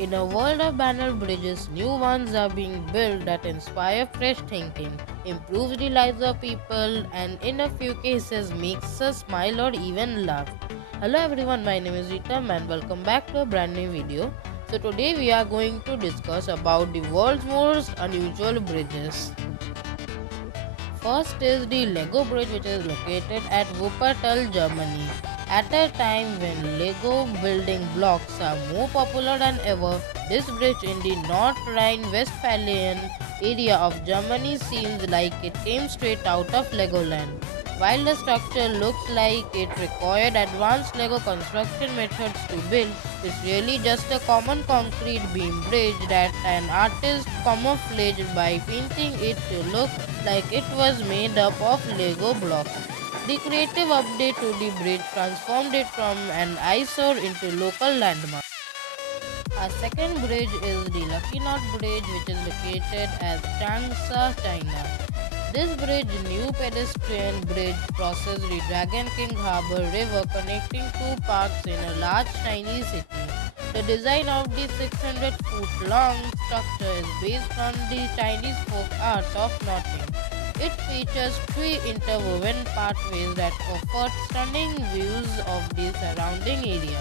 In a world of banner bridges, new ones are being built that inspire fresh thinking, improves the lives of people, and in a few cases makes us smile or even laugh. Hello everyone, my name is Ritam and welcome back to a brand new video. So today we are going to discuss about the world's most unusual bridges. First is the Lego Bridge, which is located at Wuppertal, Germany. At a time when Lego building blocks are more popular than ever, this bridge in the North Rhine-Westphalian area of Germany seems like it came straight out of Legoland. While the structure looks like it required advanced Lego construction methods to build, it's really just a common concrete beam bridge that an artist camouflaged by painting it to look like it was made up of Lego blocks. The creative update to the bridge transformed it from an eyesore into local landmark. Our second bridge is the Lucky Knot Bridge, which is located at Changsha, China. This bridge, new pedestrian bridge, crosses the Dragon King Harbor River, connecting two parks in a large Chinese city. The design of the 600-foot-long structure is based on the Chinese folk art of knotting. It features three interwoven pathways that offer stunning views of the surrounding area.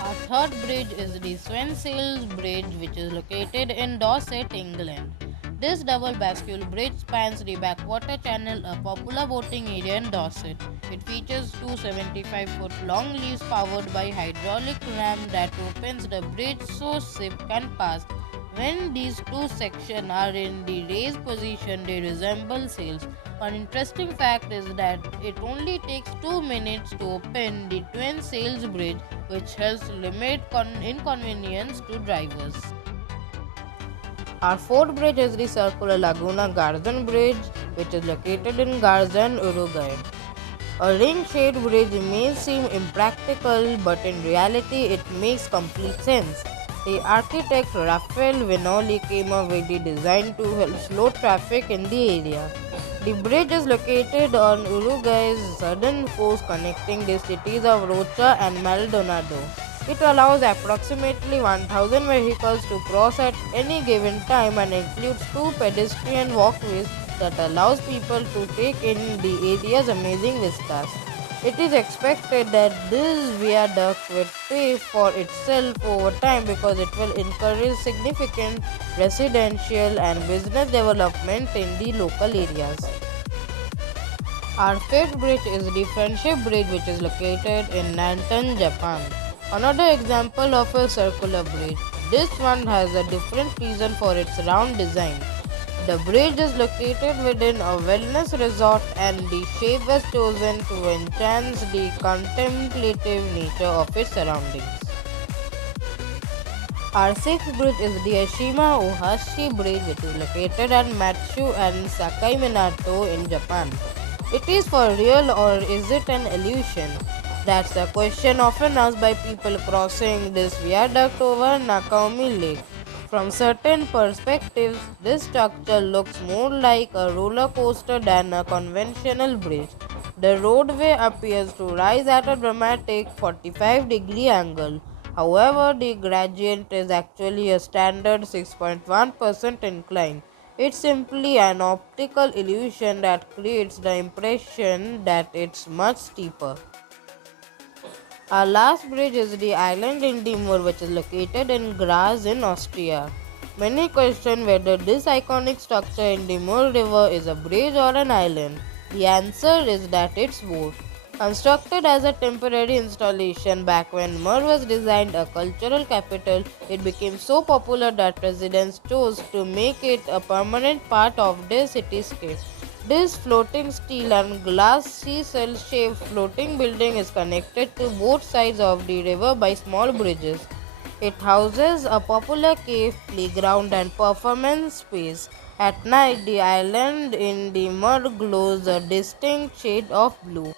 Our third bridge is the Swansea Bridge, which is located in Dorset, England. This double bascule bridge spans the Backwater Channel, a popular boating area in Dorset. It features two 75-foot long leaves powered by hydraulic ram that opens the bridge so ship can pass. When these two sections are in the raised position, they resemble sails. One interesting fact is that it only takes 2 minutes to open the twin sails bridge, which helps limit inconvenience to drivers. Our fourth bridge is the Circular Laguna Garzon Bridge, which is located in Garzon, Uruguay. A ring-shaped bridge may seem impractical, but in reality it makes complete sense. The architect Rafael Vinoli came up with the design to help slow traffic in the area. The bridge is located on Uruguay's southern coast, connecting the cities of Rocha and Maldonado. It allows approximately 1,000 vehicles to cross at any given time and includes two pedestrian walkways that allows people to take in the area's amazing vistas. It is expected that this viaduct will pay for itself over time because it will encourage significant residential and business development in the local areas. Our fifth bridge is the Friendship Bridge, which is located in Nanton, Japan. Another example of a circular bridge. This one has a different reason for its round design. The bridge is located within a wellness resort and the shape was chosen to enhance the contemplative nature of its surroundings. Our sixth bridge is the Ashima Ohashi Bridge, which is located at Matsu and Sakai Minato in Japan. It is for real or is it an illusion? That's a question often asked by people crossing this viaduct over Nakaomi Lake. From certain perspectives, this structure looks more like a roller coaster than a conventional bridge. The roadway appears to rise at a dramatic 45-degree angle. However, the gradient is actually a standard 6.1% incline. It's simply an optical illusion that creates the impression that it's much steeper. Our last bridge is the island in Timor, which is located in Graz in Austria. Many question whether this iconic structure in Timor River is a bridge or an island. The answer is that it's both. Constructed as a temporary installation back when Mur was designed a cultural capital, it became so popular that residents chose to make it a permanent part of their cityscape. This floating steel and glass seashell-shaped floating building is connected to both sides of the river by small bridges. It houses a popular cave, playground and performance space. At night, the island in the mud glows a distinct shade of blue.